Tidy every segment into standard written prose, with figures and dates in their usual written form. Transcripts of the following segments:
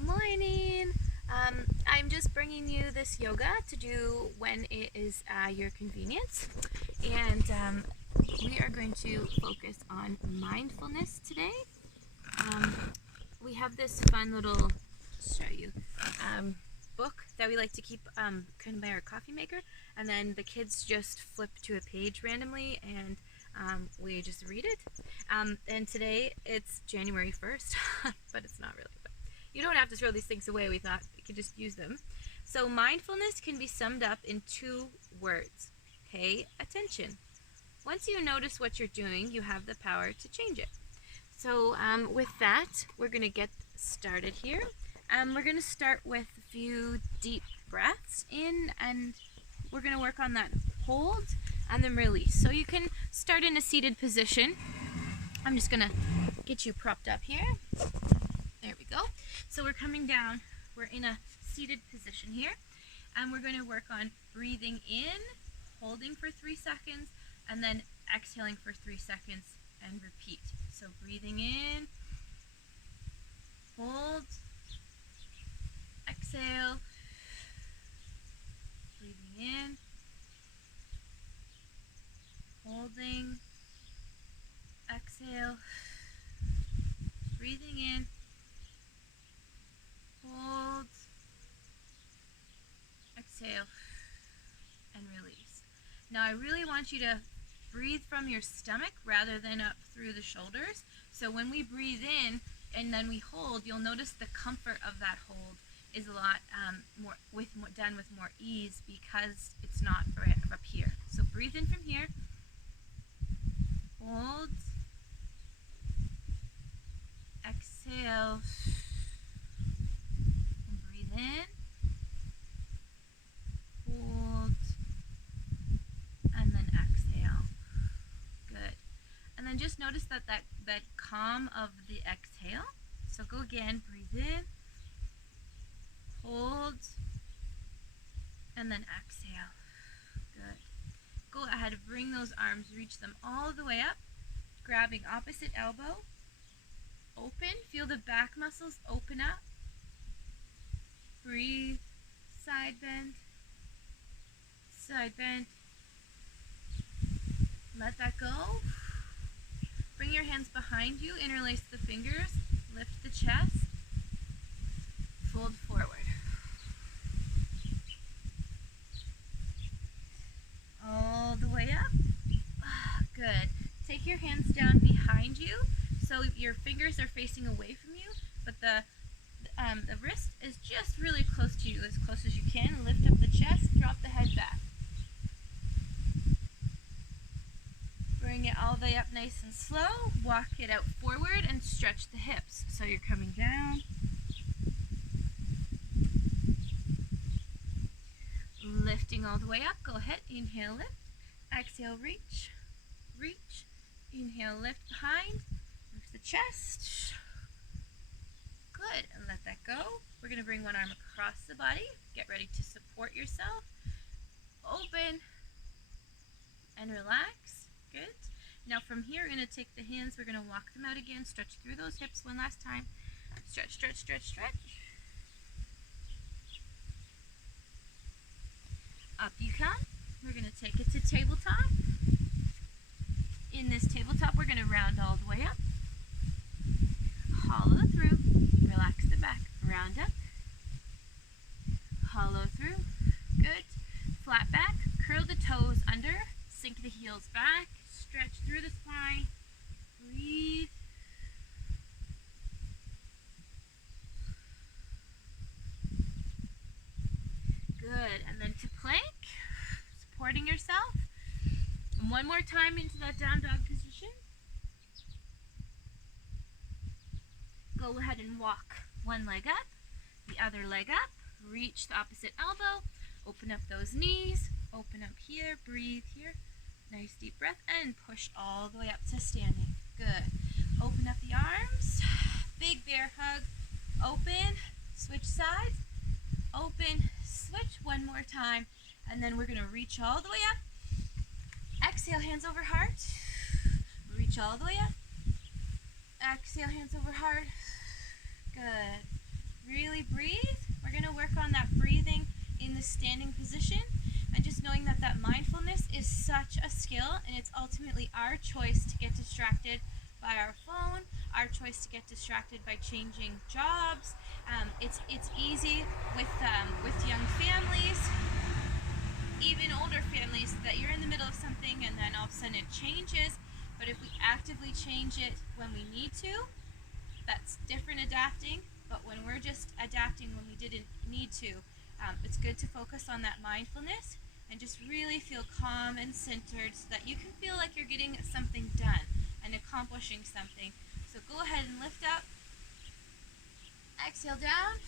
Good morning. I'm just bringing you this yoga to do when it is your convenience. And we are going to focus on mindfulness today. We have this fun little, show you, book that we like to keep kind of by our coffee maker. And then the kids just flip to a page randomly and we just read it. And today it's January 1st, but it's not really. You don't have to throw these things away. We thought you could just use them. So mindfulness can be summed up in 2 words. Pay attention. Once you notice what you're doing, you have the power to change it. So with that, we're going to get started here. We're going to start with a few deep breaths in, and we're going to work on that hold and then release. So you can start in a seated position. I'm just going to get you propped up here. There we go. So we're coming down. We're in a seated position here. And we're going to work on breathing in, holding for 3 seconds, and then exhaling for 3 seconds and repeat. So breathing in, hold, exhale, breathing in, holding, exhale, breathing in, hold, exhale, and release. Now I really want you to breathe from your stomach rather than up through the shoulders. So when we breathe in and then we hold, you'll notice the comfort of that hold is a lot done with more ease because it's not right up here. So breathe in from here, hold, exhale, and breathe in, hold, and then exhale. Good. And then just notice that calm of the exhale. So go again, breathe in, hold, and then exhale. Good. Go ahead, bring those arms, reach them all the way up, grabbing opposite elbow, open, feel the back muscles open up, breathe, side bend, let that go. Bring your hands behind you, interlace the fingers, lift the chest, fold forward. All the way up. Good. Take your hands down behind you so your fingers are facing away from you, but the wrist is just really close to you, as close as you can. Lift up the chest, drop the head back. Bring it all the way up nice and slow. Walk it out forward and stretch the hips. So you're coming down. Lifting all the way up. Go ahead. Inhale, lift. Exhale, reach. Reach. Inhale, lift behind. Lift the chest. Good. And let that go. We're going to bring one arm across the body. Get ready to support yourself. Open and relax. Good. Now from here, we're going to take the hands, we're going to walk them out again, stretch through those hips one last time. Stretch, stretch, stretch, stretch. Up you come. We're going to take it to tabletop. In this tabletop, we're going to round all the way up. Hollow through. Relax the back. Round up. Hollow through. Good. Flat back. Curl the toes under. Sink the heels back. Stretch through the spine. Breathe. Good. And then to plank. Supporting yourself. And one more time into that down dog position. Go ahead and walk one leg up, the other leg up. Reach the opposite elbow. Open up those knees. Open up here. Breathe here. Nice deep breath and push all the way up to standing. Good. Open up the arms. Big bear hug. Open. Switch sides. Open. Switch one more time. And then we're going to reach all the way up. Exhale, hands over heart. Reach all the way up. Exhale, hands over heart. Good. Really we breathe, we're going to work on that breathing in the standing position, and just knowing that that mindfulness is such a skill, and it's ultimately our choice to get distracted by our phone, our choice to get distracted by changing jobs. It's easy with young families, even older families, that you're in the middle of something and then all of a sudden it changes. But if we actively change it when we need to, that's different adapting. But when we're just adapting when we didn't need to, it's good to focus on that mindfulness and just really feel calm and centered so that you can feel like you're getting something done and accomplishing something. So go ahead and lift up. Exhale down.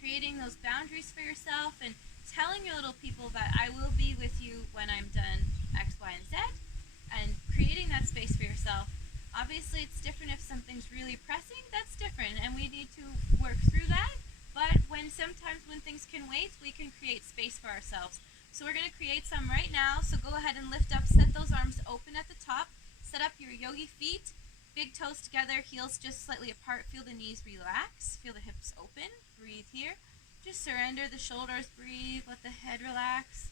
Creating those boundaries for yourself and telling your little people that I will be with you when I'm done X, Y, and Z, and creating that space for yourself. Obviously, it's different if something's really pressing. That's different, and we need to work through that. But sometimes when things can wait, we can create space for ourselves. So we're going to create some right now. So go ahead and lift up. Set those arms open at the top. Set up your yogi feet. Big toes together, heels just slightly apart. Feel the knees relax. Feel the hips open. Breathe here. Just surrender the shoulders. Breathe. Let the head relax.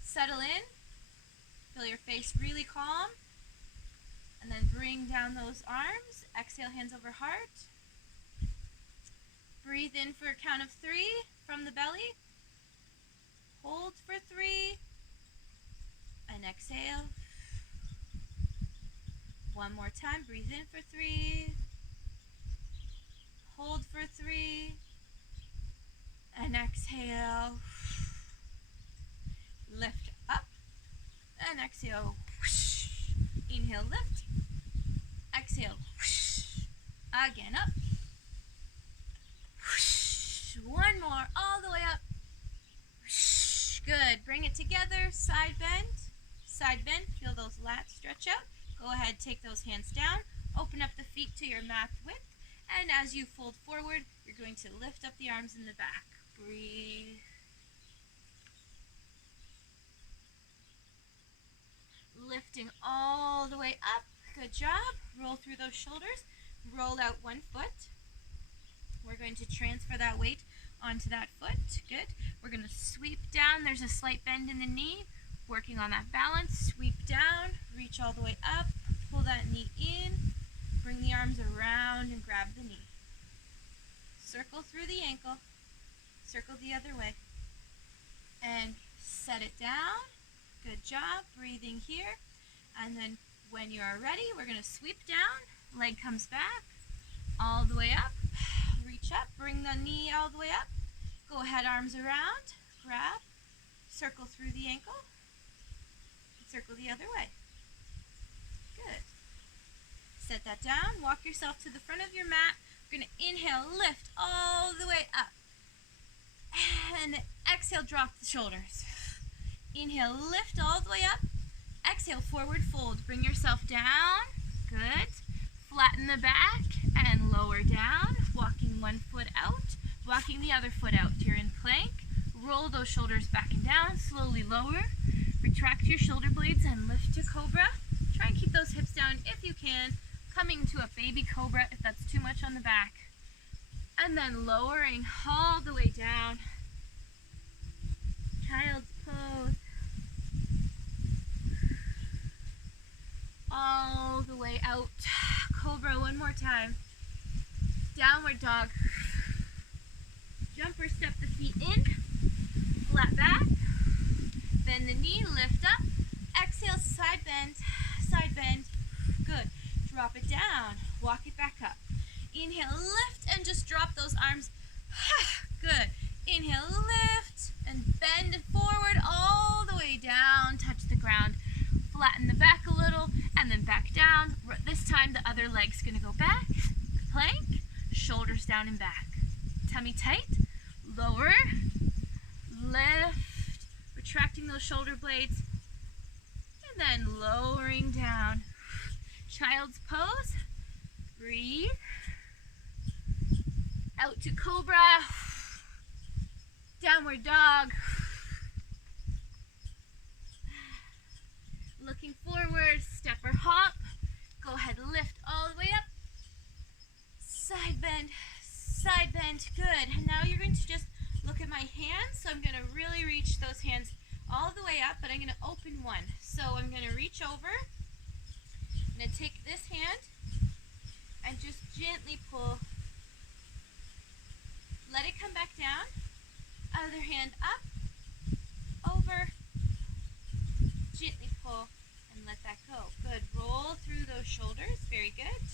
Settle in. Feel your face really calm. And then bring down those arms. Exhale, hands over heart. Breathe in for a count of 3 from the belly. Hold for 3. And exhale. One more time. Breathe in for 3. Hold for 3. And exhale. Lift up. And exhale. Inhale, lift. Exhale. Again, up. One more, all the way up. Good. Bring it together. Side bend. Side bend. Feel those lats stretch out. Go ahead, take those hands down. Open up the feet to your mat width. And as you fold forward, you're going to lift up the arms in the back. Breathe. Lifting all the way up. Good job. Roll through those shoulders. Roll out one foot. We're going to transfer that weight onto that foot. Good. We're going to sweep down. There's a slight bend in the knee. Working on that balance. Sweep down. Reach all the way up. Pull that knee in. Bring the arms around and grab the knee. Circle through the ankle. Circle the other way. And set it down. Good job. Breathing here. And then when you are ready, we're going to sweep down. Leg comes back. All the way up. Reach up. Bring the knee all the way up. Go ahead, arms around. Grab. Circle through the ankle. Circle the other way. Good. Set that down. Walk yourself to the front of your mat. We're going to inhale, lift all the way up. And exhale, drop the shoulders. Inhale, lift all the way up. Exhale, forward fold. Bring yourself down. Good. Flatten the back and lower down. Walking one foot out. Walking the other foot out. You're in plank. Roll those shoulders back and down. Slowly lower. Retract your shoulder blades and lift to cobra. Try and keep those hips down if you can. Coming to a baby cobra if that's too much on the back. And then lowering all the way down. Child's pose. All the way out. Cobra one more time. Downward dog. Jump or step the feet in. Flat back. Bend the knee, lift up. Exhale, side bend. Side bend. Good. Drop it down. Walk it back up. Inhale, lift, and just drop those arms. Good. Inhale, lift, and bend forward all the way down. Touch the ground. Flatten the back a little, and then back down. This time, the other leg's going to go back. Plank. Shoulders down and back. Tummy tight. Lower. Lift. Retracting those shoulder blades. And then lowering down. Child's pose. Breathe. Out to cobra. Downward dog. Looking forward, step or hop. Go ahead, lift all the way up. Side bend, side bend. Good. And now you're going to just look at my hands. So I'm going to really reach those hands all the way up, but I'm going to open one. So I'm going to reach over. I'm going to take this hand and just gently pull. Let it come back down. Other hand up, over, gently pull, and let that go. Good. Roll through those shoulders. Very good.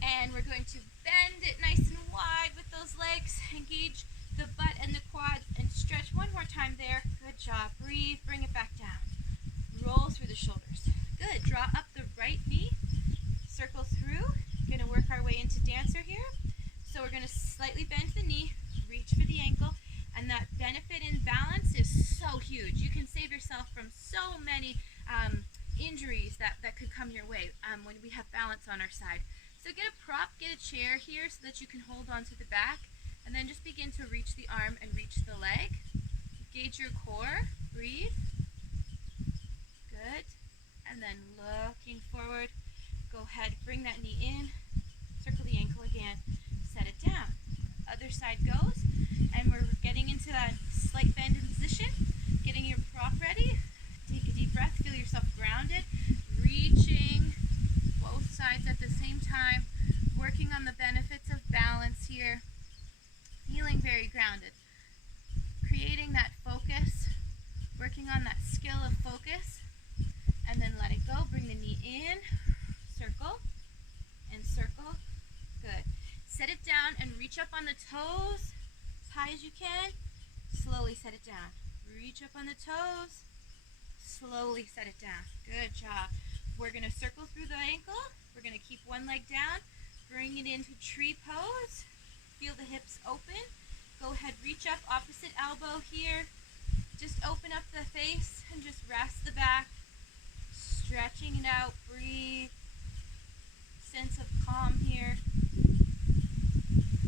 And we're going to bend it nice and wide with those legs. Engage the butt and the quads and stretch one more time there. Good job. Breathe. Bring it back down. Roll through the shoulders. Good. Draw up the right knee. Circle through. Going to work our way into dancer here. So we're going to slightly bend the knee, reach for the ankle, and that benefit in balance is so huge. You can save yourself from so many injuries that could come your way when we have balance on our side. So get a prop, get a chair here so that you can hold on to the back, and then just begin to reach the arm and reach the leg. Engage your core, breathe. Good. And then looking forward, go ahead, bring that knee in, circle the ankle again, set it down. Other side goes, and we're getting into that slight bend in position, getting your prop ready. Take a deep breath, feel yourself grounded, reaching both sides at the same time, working on the benefits of balance here, feeling very grounded, creating that focus, working on that skill of focus, and then let it go. Bring the knee in, circle, and circle. Good. Set it down and reach up on the toes as high as you can. Slowly set it down. Reach up on the toes. Slowly set it down. Good job. We're going to circle through the ankle. We're going to keep one leg down. Bring it into tree pose. Feel the hips open. Go ahead, reach up, opposite elbow here. Just open up the face and just rest the back. Stretching it out. Breathe. Sense of calm here.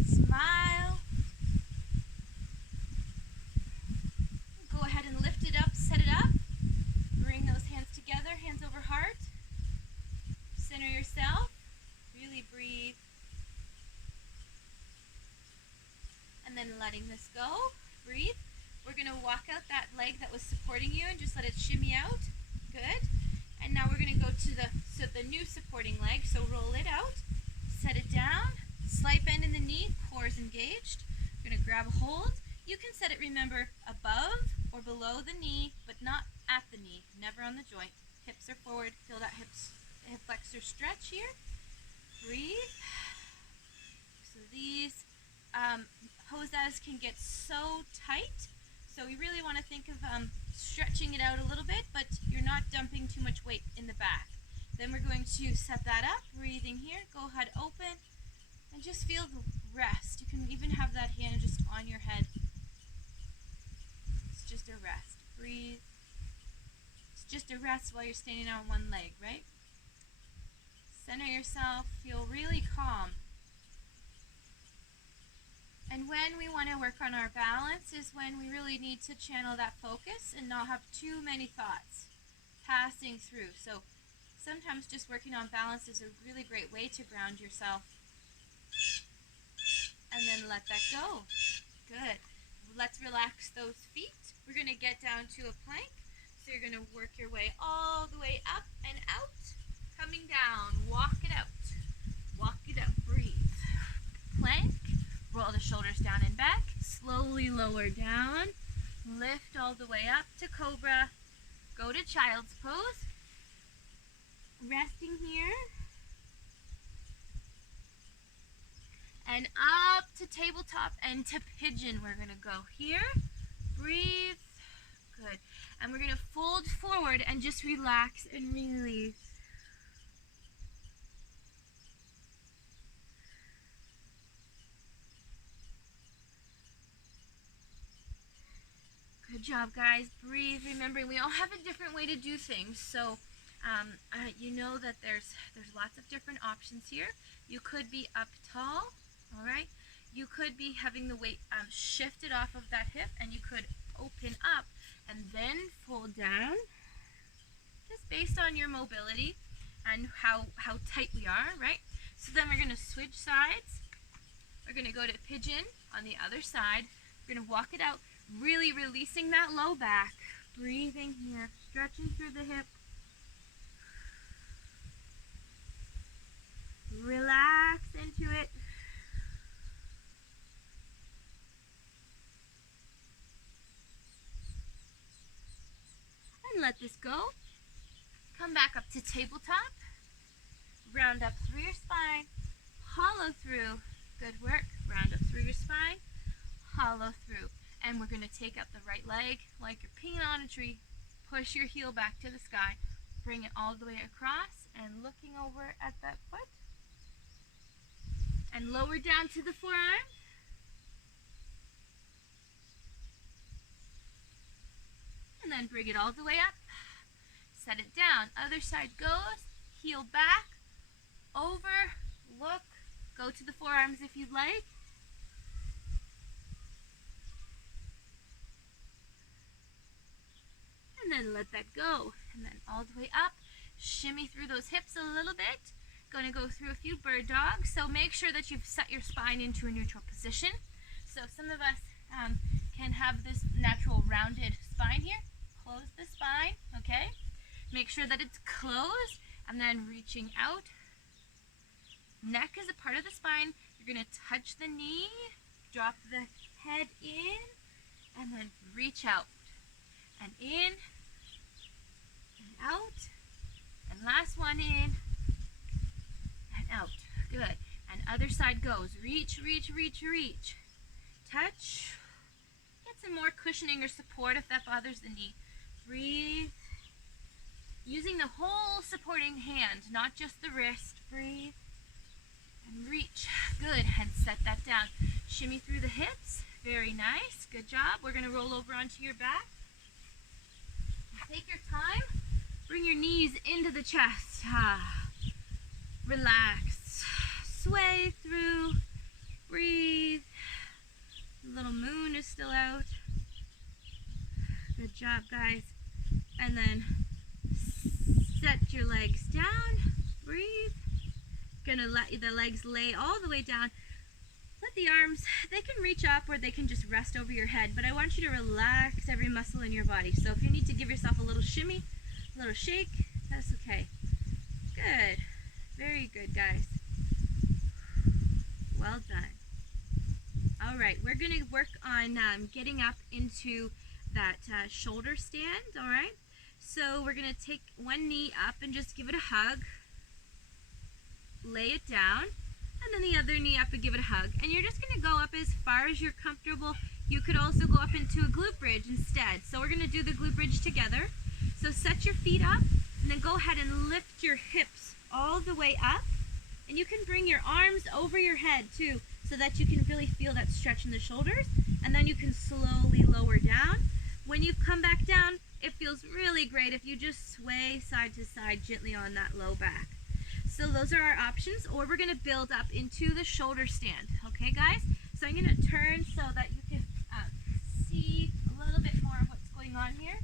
Smile. Go ahead and lift it up, set it up. Bring those hands together, hands over heart. Center yourself. Really breathe. And then letting this go. Breathe. We're going to walk out that leg that was supporting you and just let it shimmy out. Good. And now we're going to go to the new supporting leg. So roll it out. Set it down. Slight bend in the knee. Core is engaged. We're going to grab a hold. You can set it, remember, above or below the knee, but not at the knee. Never on the joint. Hips are forward. Feel that hip flexor stretch here. Breathe. So these poses can get so tight. So we really want to think of stretching it out a little bit, but you're not dumping too much weight in the back. Then we're going to set that up. Breathing here. Go ahead, open. And just feel the rest. You can even have that hand just on your head. It's just a rest. Breathe. It's just a rest while you're standing on one leg, right? Center yourself. Feel really calm. And when we want to work on our balance is when we really need to channel that focus and not have too many thoughts passing through. So sometimes just working on balance is a really great way to ground yourself. And then let that go. Good. Let's relax those feet. We're going to get down to a plank. So you're going to work your way all the way up and out. Coming down. Walk it out. Walk it out. Breathe. Plank. Roll the shoulders down and back. Slowly lower down. Lift all the way up to cobra. Go to child's pose. Resting here. And up to tabletop and to pigeon. We're going to go here. Breathe. Good. And we're going to fold forward and just relax and release. Good job, guys. Breathe. Remember, we all have a different way to do things. So you know that there's lots of different options here. You could be up tall. All right, you could be having the weight shifted off of that hip, and you could open up and then fold down, just based on your mobility and how tight we are, right? So then we're going to switch sides. We're going to go to pigeon on the other side. We're going to walk it out, really releasing that low back. Breathing here, stretching through the hip. Relax into it. And let this go. Come back up to tabletop. Round up through your spine. Hollow through. Good work. Round up through your spine. Hollow through. And we're going to take up the right leg like you're peeing on a tree. Push your heel back to the sky. Bring it all the way across and looking over at that foot. And lower down to the forearm. And then bring it all the way up. Set it down. Other side goes. Heel back. Over. Look. Go to the forearms if you'd like. And then let that go. And then all the way up. Shimmy through those hips a little bit. Going to go through a few bird dogs. So make sure that you've set your spine into a neutral position. So some of us can have this natural rounded spine here. Close the spine, okay? Make sure that it's closed and then reaching out. Neck is a part of the spine. You're going to touch the knee, drop the head in, and then reach out. And in, and out, and last one in, and out. Good. And other side goes. Reach, reach, reach, reach. Touch. Get some more cushioning or support if that bothers the knee. Breathe. Using the whole supporting hand, not just the wrist. Breathe. And reach. Good. And set that down. Shimmy through the hips. Very nice. Good job. We're going to roll over onto your back. Take your time. Bring your knees into the chest. Relax. Sway through. Breathe. The little moon is still out. Good job, guys. And then set your legs down. Breathe. Gonna let the legs lay all the way down. Let the arms, they can reach up or they can just rest over your head, but I want you to relax every muscle in your body. So if you need to give yourself a little shimmy, a little shake, that's okay. Good. Very good, guys. Well done. All right, we're going to work on getting up into that shoulder stand, all right? So we're going to take one knee up and just give it a hug. Lay it down. And then the other knee up and give it a hug. And you're just going to go up as far as you're comfortable. You could also go up into a glute bridge instead. So we're going to do the glute bridge together. So set your feet up and then go ahead and lift your hips all the way up. And you can bring your arms over your head too, so that you can really feel that stretch in the shoulders. And then you can slowly lower down. When you come back down, it feels really great if you just sway side to side gently on that low back. So those are our options, or we're going to build up into the shoulder stand. Okay, guys? So I'm going to turn so that you can see a little bit more of what's going on here.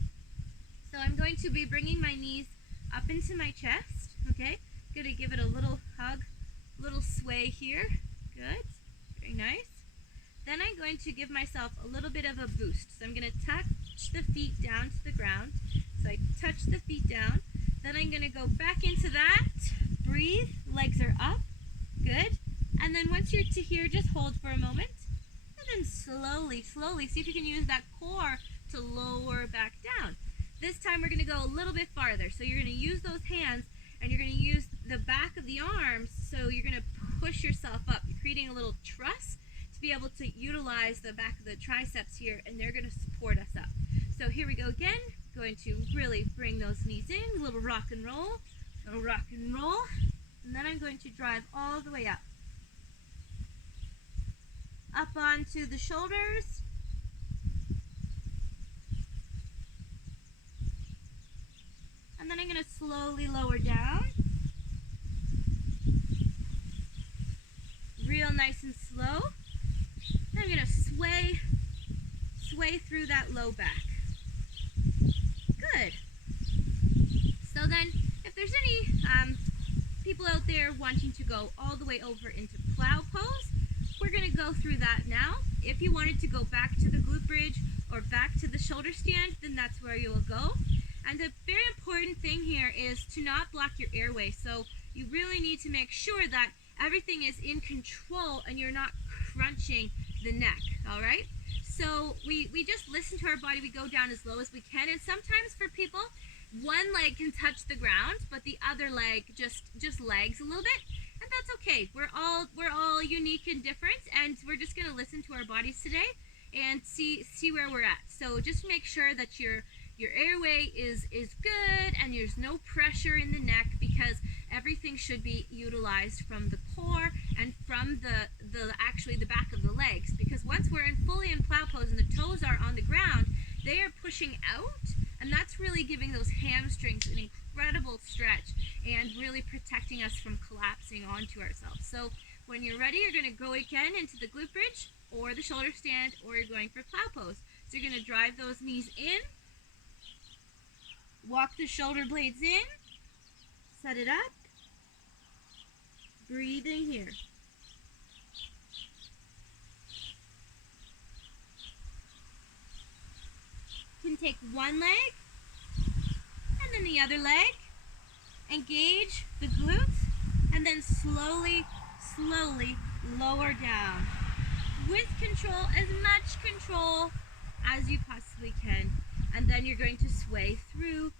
So I'm going to be bringing my knees up into my chest. Okay? Going to give it a little hug, little sway here. Good. Very nice. Then I'm going to give myself a little bit of a boost. So I'm going to touch the feet down to the ground. So I touch the feet down. Then I'm going to go back into that. Breathe. Legs are up. Good. And then once you're to here, just hold for a moment. And then slowly, slowly, see if you can use that core to lower back down. This time we're going to go a little bit farther. So you're going to use those hands and you're going to use the back of the arms. So you're going to push yourself up. You're creating a little truss to be able to utilize the back of the triceps here, and they're going to support us up. So here we go again. Going to really bring those knees in, a little rock and roll, little rock and roll, and then I'm going to drive all the way up. Up onto the shoulders. And then I'm going to slowly lower down. Real nice and slow. Then I'm going to sway through that low back. Good. So then, if there's any people out there wanting to go all the way over into plow pose, we're going to go go through that now. If you wanted to go back to the glute bridge or back to the shoulder stand, then that's where you will go. And the very important thing here is to not block your airway. So you really need to make sure that everything is in control and you're not crunching the neck, all right? So we just listen to our body. We go down as low as we can. And sometimes for people, one leg can touch the ground, but the other leg just lags a little bit. And that's okay. We're all unique and different, and we're just gonna listen to our bodies today and see where we're at. So just make sure that your airway is good and there's no pressure in the neck, because everything should be utilized from the core and from actually the back of the legs. Because once we're fully in plow pose and the toes are on the ground, they are pushing out, and that's really giving those hamstrings an incredible stretch and really protecting us from collapsing onto ourselves. So when you're ready, you're going to go again into the glute bridge or the shoulder stand, or you're going for plow pose. So you're going to drive those knees in, walk the shoulder blades in, set it up, breathing here. You can take one leg and then the other leg. Engage the glutes and then slowly lower down with control, as much control as you possibly can. And then you're going to sway through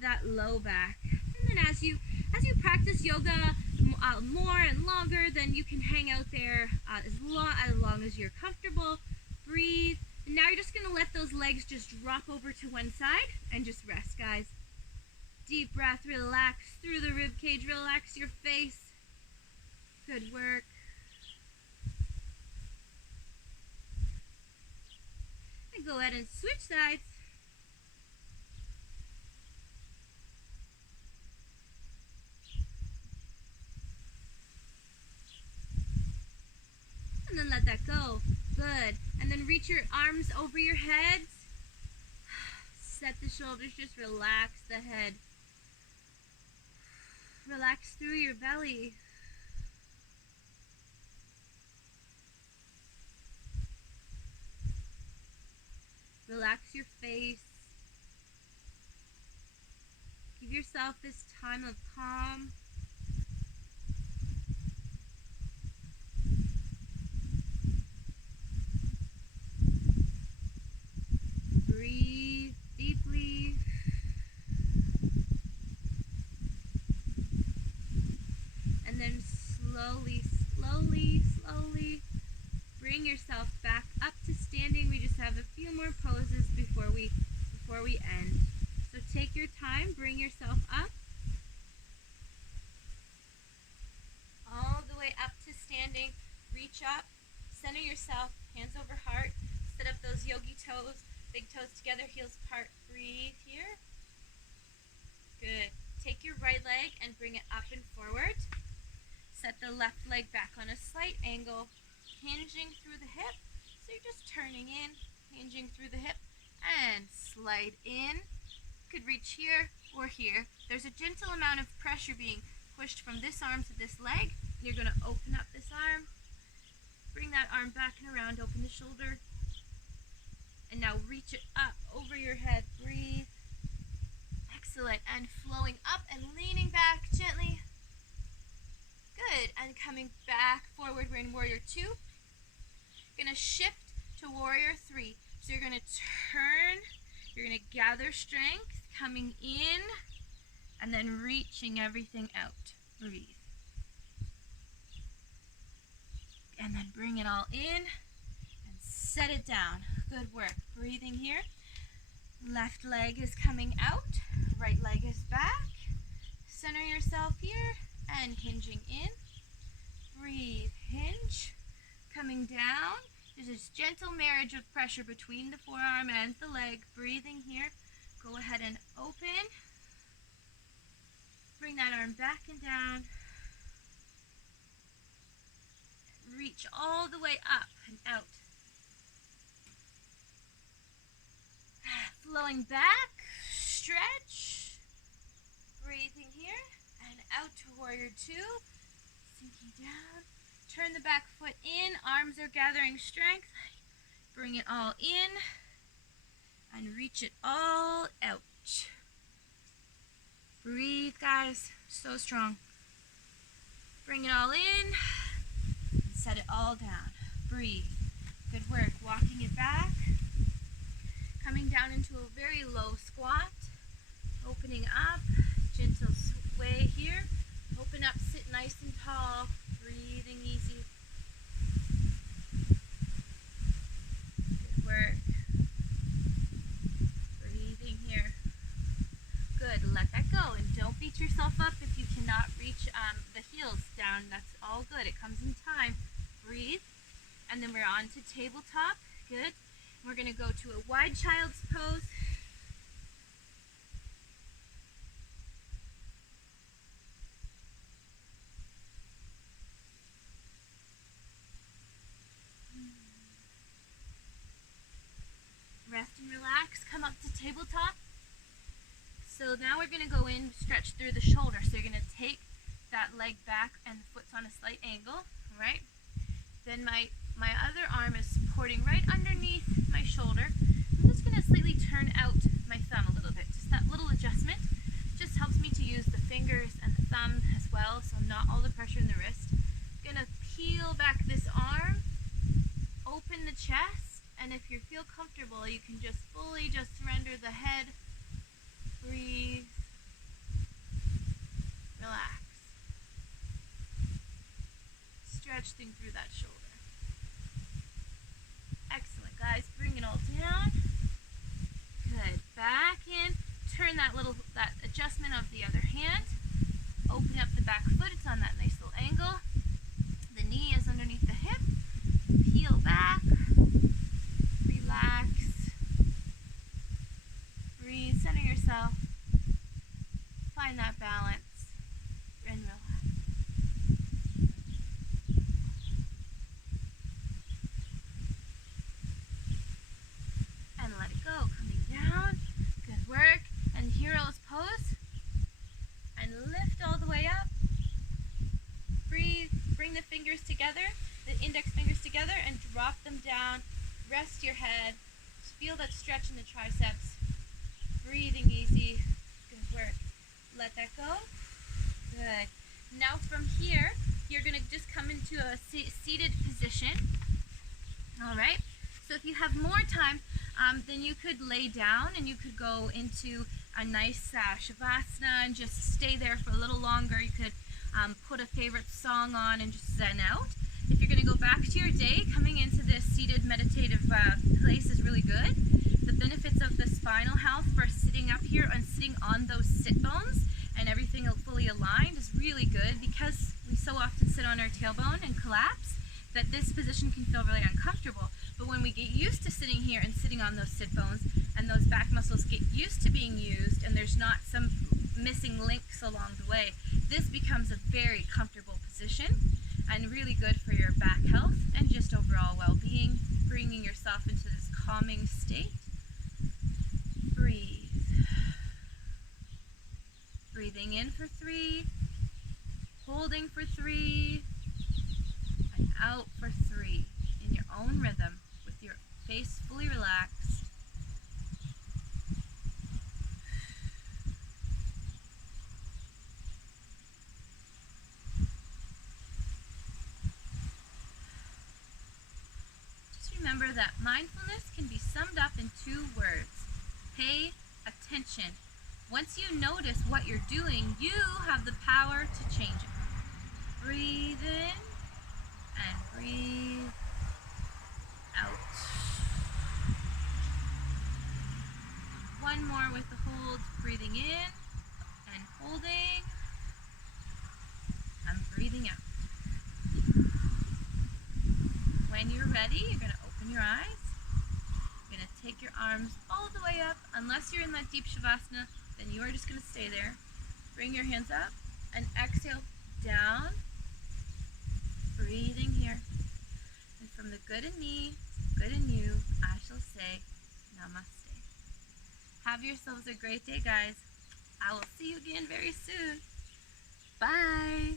that low back. And then as you practice yoga more and longer, then you can hang out there as long as you're comfortable. Breathe. And now you're just going to let those legs just drop over to one side and just rest, guys. Deep breath, relax through the rib cage, relax your face. Good work. And go ahead and switch sides. And then let that go. Good. And then reach your arms over your heads. Set the shoulders, just relax the head. Relax through your belly. Relax your face. Give yourself this time of calm. Breathe deeply. And then slowly bring yourself back up to standing. We just have a few more poses before we end. So take your time, bring yourself up. All the way up to standing. Reach up, center yourself, hands over heart. Set up those yogi toes, big toes together, heels apart. Breathe here. Good. Take your right leg and bring it up and forward. Set the left leg back on a slight angle, hinging through the hip. So you're just turning in, hinging through the hip, and slide in. You could reach here or here. There's a gentle amount of pressure being pushed from this arm to this leg. You're going to open up this arm, bring that arm back and around, open the shoulder, and now reach it up over your head. Breathe. Excellent. And flowing up and leaning back gently. Good. And coming back forward. We're in Warrior 2. You're going to shift to Warrior 3. So you're going to turn. You're going to gather strength, coming in, and then reaching everything out. Breathe. And then bring it all in and set it down. Good work. Breathing here. Left leg is coming out. Right leg is back. Center yourself here and hinging in. Breathe. Hinge. Coming down. There's this gentle marriage of pressure between the forearm and the leg. Breathing here. Go ahead and open. Bring that arm back and down. Reach all the way up and out. Flowing back, stretch. Breathing here and out to Warrior 2. Sinking down, turn the back foot in, arms are gathering strength. Bring it all in and reach it all out. Breathe, guys, so strong. Bring it all in, set it all down. Breathe. Good work. Walking it back. Coming down into a very low squat. Opening up. Gentle sway here. Open up, sit nice and tall. Breathing easy. Good work. Breathing here. Good. Let that go. And don't beat yourself up if you cannot reach the heels down. That's all good. It comes in time. Breathe. And then we're on to tabletop. Good. We're going to go to a wide child's pose. Rest and relax. Come up to tabletop. So now we're going to go in, stretch through the shoulder. So you're going to take that leg back and the foot's on a slight angle. All right. Then my other arm is supporting right underneath my shoulder. I'm just going to slightly turn out my thumb a little bit. Just that little adjustment just helps me to use the fingers and the thumb as well, so not all the pressure in the wrist. I'm going to peel back this arm, open the chest, and if you feel comfortable, you can just fully just surrender the head. Breathe. Relax. Stretching through that shoulder. Excellent, guys. Bring it all down. Good. Back in. Turn that adjustment of the other hand. Open up the back foot. It's on that nice little angle. The knee is underneath the hip. Peel back. Relax. Breathe. Center yourself. Find that balance. And relax. And let it go. Coming down. Good work. And hero's pose. And lift all the way up. Breathe. Bring the fingers together, the index fingers together, and drop them down. Rest your head. Just feel that stretch in the triceps. Breathing easy. Good work. Let that go. Good. Now from here, you're going to just come into a seated position. All right. So if you have more time, then you could lay down and you could go into a nice shavasana and just stay there for a little longer. You could put a favorite song on and just zen out. If you're going to go back to your day, coming into this seated meditative place is really good. The benefits of the spinal health for sitting up here and sitting on those sit bones and everything fully aligned is really good, because we so often sit on our tailbone and collapse that this position can feel really uncomfortable. But when we get used to sitting here and sitting on those sit bones and those back muscles get used to being used and there's not some missing links along the way, this becomes a very comfortable position and really good for your back health and just overall well-being, bringing yourself into this calming state. Breathe. Breathing in for 3, holding for 3, and out for 3 in your own rhythm with your face fully relaxed. Just remember that mindfulness can be summed up in 2 words. Pay attention. Once you notice what you're doing, you have the power to change it. Breathe in and breathe out. One more with the hold, breathing in and holding and breathing out. When you're ready, you're going to open your eyes. You're going to take your arms all the way up. Unless you're in that deep shavasana, then you are just going to stay there. Bring your hands up and exhale down. Breathing here. And from the good in me, good in you, I shall say namaste. Have yourselves a great day, guys. I will see you again very soon. Bye.